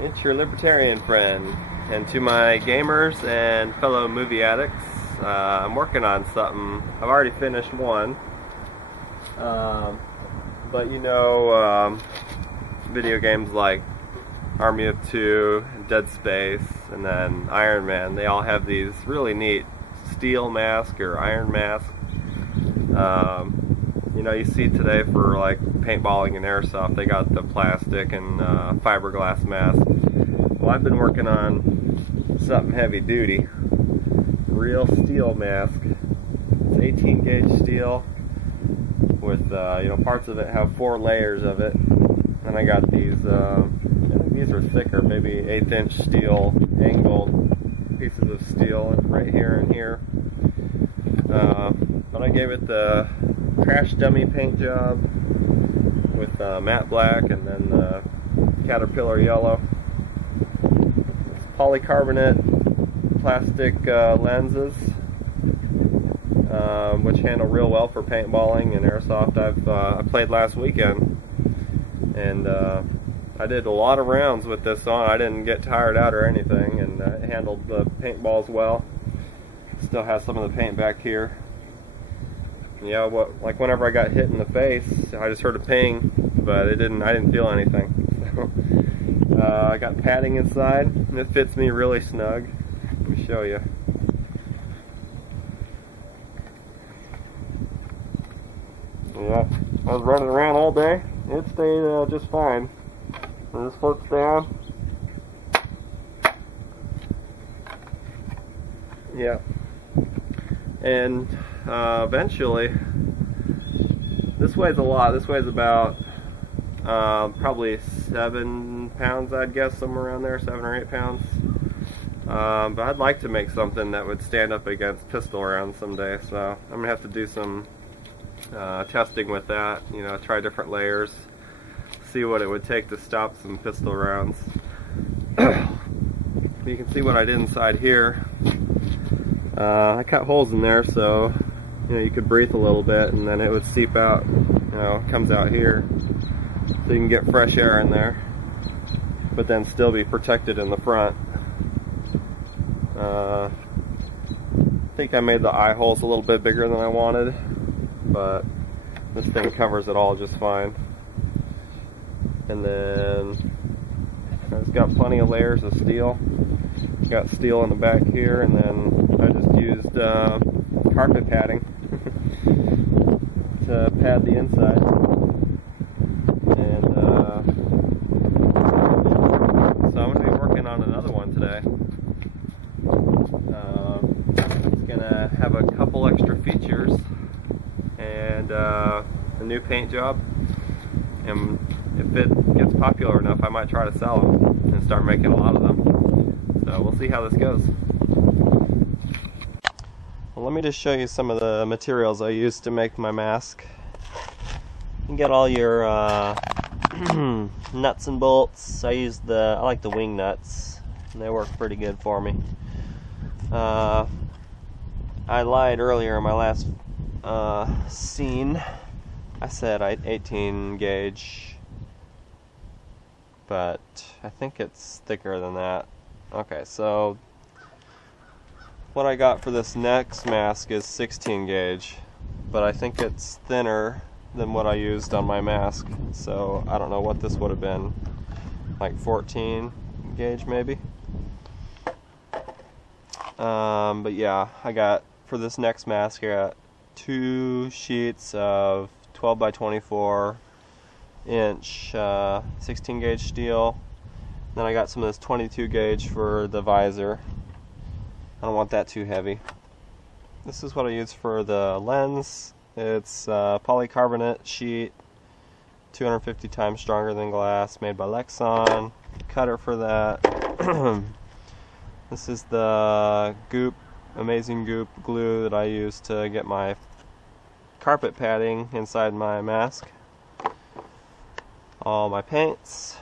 It's your libertarian friend, and to my gamers and fellow movie addicts, I'm working on something. I've already finished one, but video games like Army of Two, Dead Space, and then Iron Man, they all have these really neat steel mask or iron mask. You see today for like paintballing and airsoft, they got the plastic and fiberglass mask. Well, I've been working on something heavy duty, real steel mask. It's 18 gauge steel with parts of it have 4 layers of it, and I got these. I think these are thicker, maybe 1/8 inch steel angled pieces of steel right here and here. But I gave it the crash dummy paint job with matte black and then caterpillar yellow. It's polycarbonate plastic lenses, which handle real well for paintballing and airsoft. I played last weekend, and I did a lot of rounds with this on. I didn't get tired out or anything, and it handled the paintballs well. Still has some of the paint back here. Yeah, like whenever I got hit in the face, I just heard a ping, but I didn't feel anything. So, I got padding inside, and it fits me really snug. Let me show you. Yeah, I was running around all day. It stayed just fine. And this flips down. Yeah. And eventually, this weighs a lot. This weighs about probably 7 pounds, I'd guess, somewhere around there, 7 or 8 pounds. But I'd like to make something that would stand up against pistol rounds someday. So I'm gonna have to do some testing with that. Try different layers, see what it would take to stop some pistol rounds. You can see what I did inside here. I cut holes in there so you could breathe a little bit, and then it would seep out. It comes out here, so you can get fresh air in there, but then still be protected in the front. I think I made the eye holes a little bit bigger than I wanted, but this thing covers it all just fine. And then it's got plenty of layers of steel. Got steel in the back here, and then I just used carpet padding to pad the inside. And so I'm going to be working on another one today. It's going to have a couple extra features and a new paint job. And if it gets popular enough, I might try to sell them and start making a lot of them. So we'll see how this goes. Well, let me just show you some of the materials I used to make my mask. You can get all your nuts and bolts. I like the wing nuts, and they work pretty good for me. I lied earlier in my last scene. I said 18 gauge, but I think it's thicker than that. Okay, so what I got for this next mask is 16 gauge, but I think it's thinner than what I used on my mask, so I don't know what this would have been, like 14 gauge maybe. But yeah, for this next mask, I got 2 sheets of 12 by 24 inch 16 gauge steel. Then I got some of this 22 gauge for the visor. I don't want that too heavy. This is what I use for the lens. It's polycarbonate sheet, 250 times stronger than glass, made by Lexon. Cutter for that. This is the amazing goop glue that I use to get my carpet padding inside my mask. All my paints.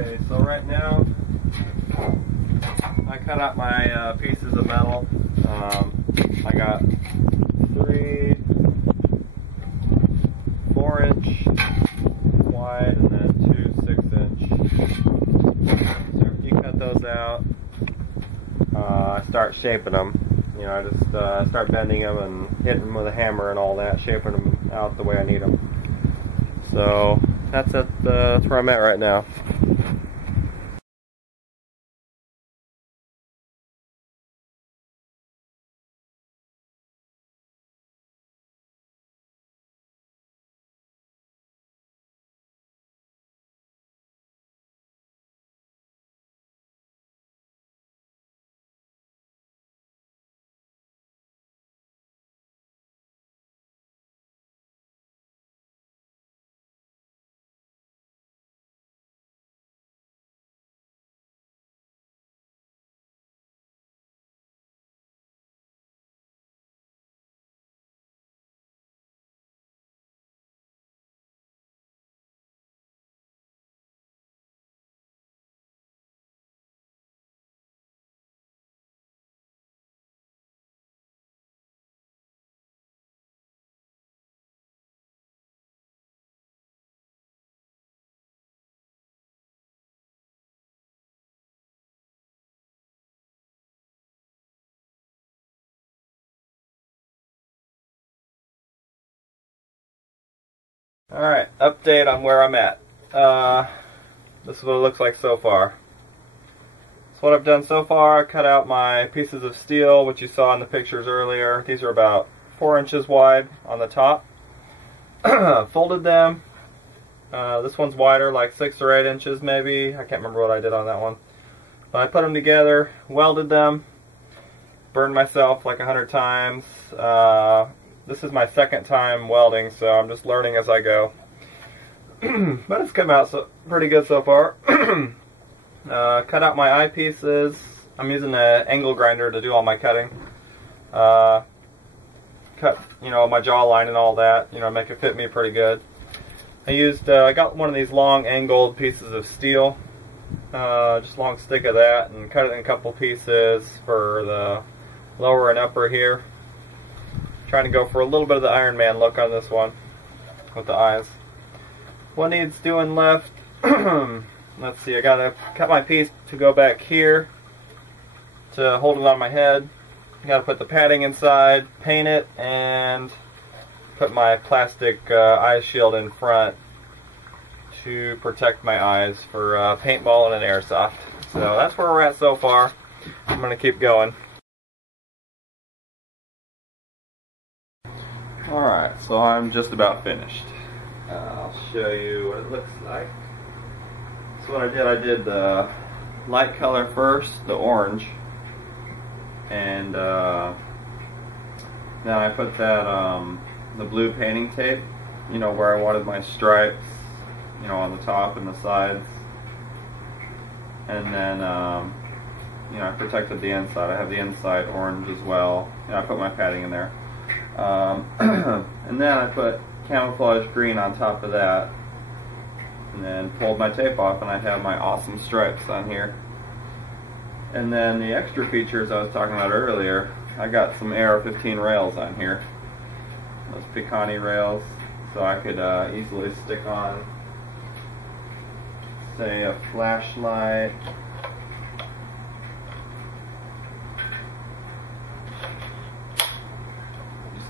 Okay, so right now I cut out my pieces of metal. I got 3 4-inch wide and then 2 6-inch. So after you cut those out, I start shaping them. You know, I just start bending them and hitting them with a hammer and all that, shaping them out the way I need them. So that's where I'm at right now. Alright, update on where I'm at. This is what it looks like so far. So what I've done so far, I cut out my pieces of steel, which you saw in the pictures earlier. These are about 4 inches wide on the top. Folded them. This one's wider, like 6 or 8 inches maybe. I can't remember what I did on that one. But I put them together, welded them, burned myself like 100 times. This is my second time welding, so I'm just learning as I go. But it's come out pretty good so far. Cut out my eyepieces. I'm using an angle grinder to do all my cutting. Cut, you know, my jawline and all that, you know, make it fit me pretty good. I got one of these long angled pieces of steel, just a long stick of that, and cut it in a couple pieces for the lower and upper here. Trying to go for a little bit of the Iron Man look on this one with the eyes. What needs doing left? Let's see, I gotta cut my piece to go back here to hold it on my head. Gotta put the padding inside, paint it, and put my plastic eye shield in front to protect my eyes for paintball and airsoft. So that's where we're at so far. I'm gonna keep going. Alright, so I'm just about finished. I'll show you what it looks like. So what I did the light color first, the orange, and then I put that the blue painting tape, you know, where I wanted my stripes, you know, on the top and the sides, and then you know, I protected the inside. I have the inside orange as well, and I put my padding in there. And then I put camouflage green on top of that, and then pulled my tape off, and I have my awesome stripes on here. And then the extra features I was talking about earlier, I got some AR-15 rails on here, those Picatinny rails, so I could easily stick on, say, a flashlight.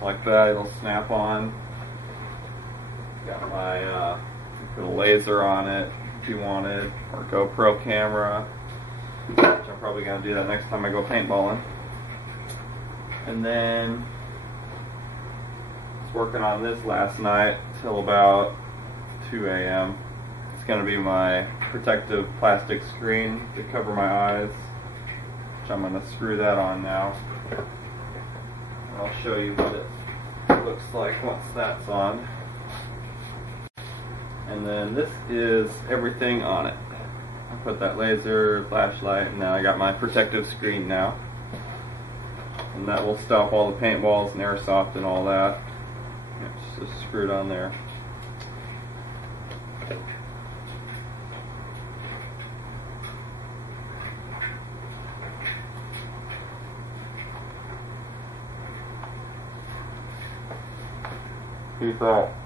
Like that, it'll snap on. Got my put a laser on it if you wanted, or GoPro camera, which I'm probably gonna do that next time I go paintballing. And then I was working on this last night till about 2 a.m. It's gonna be my protective plastic screen to cover my eyes, which I'm gonna screw that on now. I'll show you what it looks like once that's on. And then this is everything on it. I put that laser, flashlight, and now I got my protective screen now. And that will stop all the paintballs and airsoft and all that. It's just screwed on there. do you think?